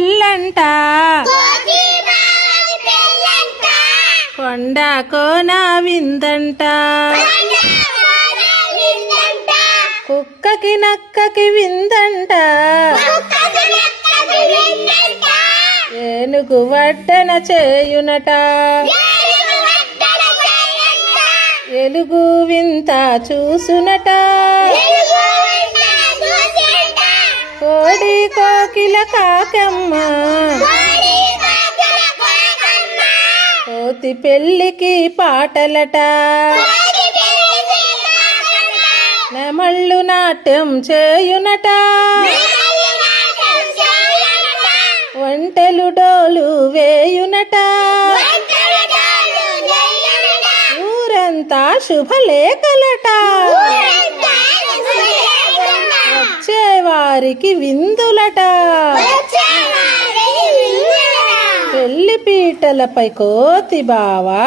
పెళ్ళంట కొండ కోన విందంట కుక్కకి నక్కకి విందంట ఏనుగు వడ్డన చేయునట ఎలుగు వింత చూసునట కోడి కోకిల కాకమ్మ కోతి పెళ్ళికి పాటలట నెమళ్ళు నాట్యం చేయునట ఒంటెలు డోలు వేయునట ఊరంతా శుభలేఖలట వచ్చేవారికి విందులట పెళ్లి పీటలపై కోతి బావా